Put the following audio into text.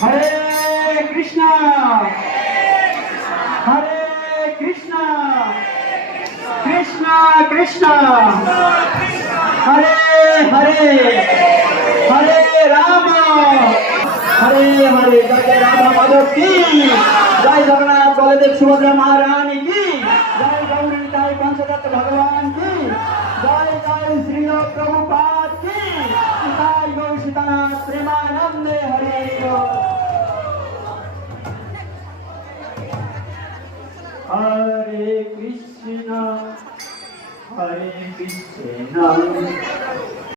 হরে কৃষ্ণ হরে কৃষ্ণ কৃষ্ণ কৃষ্ণ হরে হরে হরে রাম হরে হরে জয় রাধা মাধব কি জয় জগন্নাথ বলদেব সুভদ্রা মহারানী কি জয় গৌরী জয় পঞ্চদত্ত ভগবান কি জয় জয় শ্রী প্রভুপাদ কি জয় গৌ সীতানাথ প্রেমানন্দে হরে হরে কৃষ্ণ